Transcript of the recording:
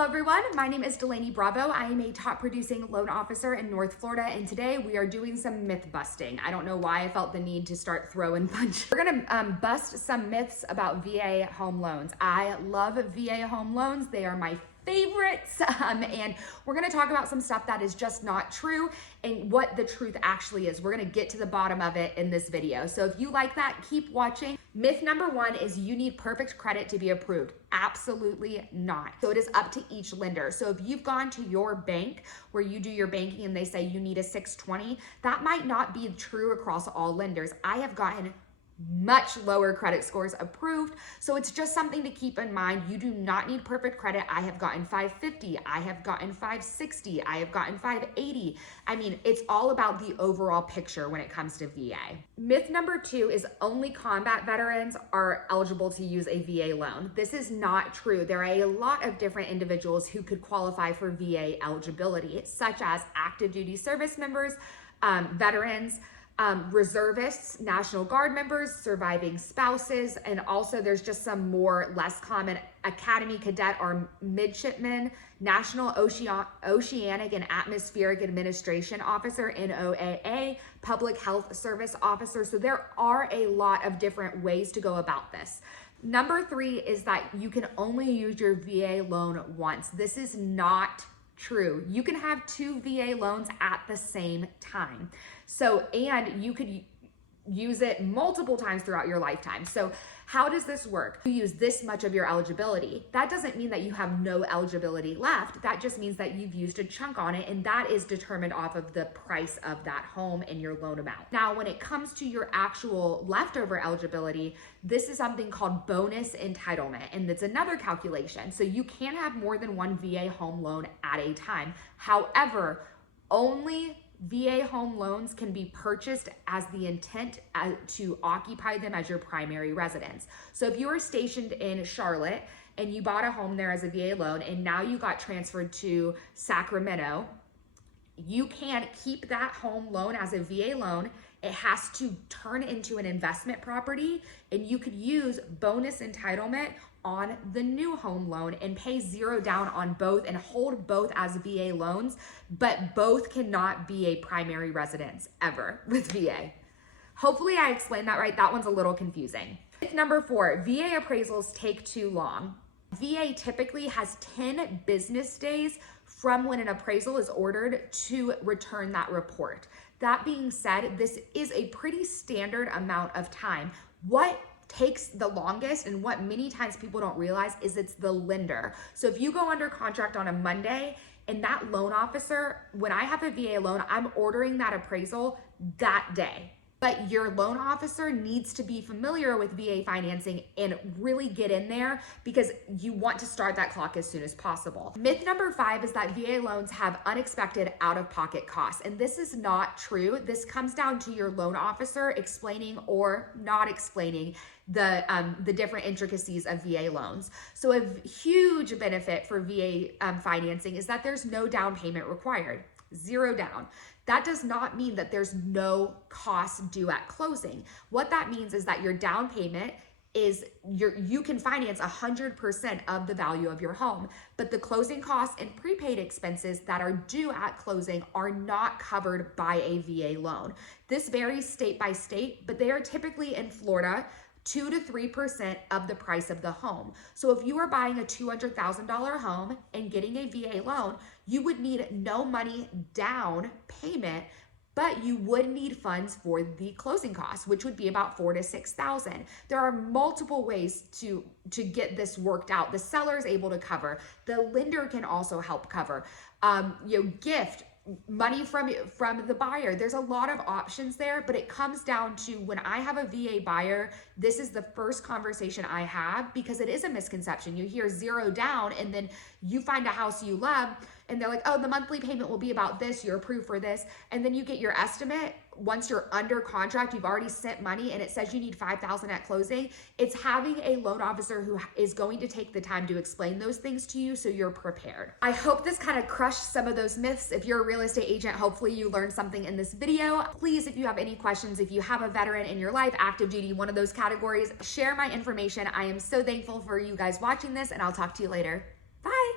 Hello everyone, my name is Delaney Bravo. I am a top producing loan officer in North Florida, and today we are doing some myth busting. I don't know why I felt the need to start throwing punches. We're gonna bust some myths about VA home loans. I love VA home loans. They are my favorites, and we're gonna talk about some stuff that is just not true and what the truth actually is. We're gonna get to the bottom of it in this video. So if you like that, keep watching. Myth number one is you need perfect credit to be approved. Absolutely not. So it is up to each lender. So if you've gone to your bank where you do your banking and they say you need a 620, that might not be true across all lenders. I have gotten much lower credit scores approved. So it's just something to keep in mind. You do not need perfect credit. I have gotten 550. I have gotten 560. I have gotten 580. I mean, it's all about the overall picture when it comes to VA. Myth number two is only combat veterans are eligible to use a VA loan. This is not true. There are a lot of different individuals who could qualify for VA eligibility, such as active duty service members, veterans, reservists, National Guard members, surviving spouses, and also there's just some more less common Academy Cadet or Midshipman, National Oceanic and Atmospheric Administration Officer, NOAA, Public Health Service Officer. So there are a lot of different ways to go about this. Number three is that you can only use your VA loan once. This is not true. You can have two VA loans at the same time. So, and you could use it multiple times throughout your lifetime. So how does this work? You use this much of your eligibility. That doesn't mean that you have no eligibility left. That just means that you've used a chunk on it, and that is determined off of the price of that home and your loan amount. Now, when it comes to your actual leftover eligibility, this is something called bonus entitlement, and it's another calculation. So you can have more than one VA home loan at a time. However, only VA home loans can be purchased as the intent to occupy them as your primary residence. So if you are stationed in Charlotte and you bought a home there as a VA loan and now you got transferred to Sacramento, you can keep that home loan as a VA loan. It has to turn into an investment property, and you could use bonus entitlement on the new home loan and pay zero down on both and hold both as VA loans, but both cannot be a primary residence ever with VA. Hopefully I explained that right. That one's a little confusing. Myth number four, VA appraisals take too long. VA typically has 10 business days from when an appraisal is ordered to return that report. That being said, this is a pretty standard amount of time. What takes the longest and what many times people don't realize is it's the lender. So if you go under contract on a Monday and that loan officer, when I have a VA loan, I'm ordering that appraisal that day. But your loan officer needs to be familiar with VA financing and really get in there because you want to start that clock as soon as possible. Myth number five is that VA loans have unexpected out-of-pocket costs, and this is not true. This comes down to your loan officer explaining or not explaining the different intricacies of VA loans. So a huge benefit for VA financing is that there's no down payment required. Zero down. That does not mean that there's no cost due at closing. What that means is that your down payment is you can finance 100% of the value of your home, but the closing costs and prepaid expenses that are due at closing are not covered by a VA loan. This varies state by state, but they are typically in Florida 2 to 3% of the price of the home. So if you are buying a $200,000 home and getting a VA loan, you would need no money down payment, but you would need funds for the closing costs, which would be about $4,000 to $6,000. There are multiple ways to get this worked out. The seller is able to cover. The lender can also help cover. Gift, money from the buyer. There's a lot of options there, but it comes down to when I have a VA buyer, this is the first conversation I have because it is a misconception. You hear zero down and then you find a house you love and they're like, oh, the monthly payment will be about this, you're approved for this. And then you get your estimate. Once you're under contract, you've already sent money and it says you need $5,000 at closing. It's having a loan officer who is going to take the time to explain those things to you so you're prepared. I hope this kind of crushed some of those myths. If you're a real estate agent, hopefully you learned something in this video. Please, if you have any questions, if you have a veteran in your life, active duty, one of those categories, share my information. I am so thankful for you guys watching this, and I'll talk to you later. Bye.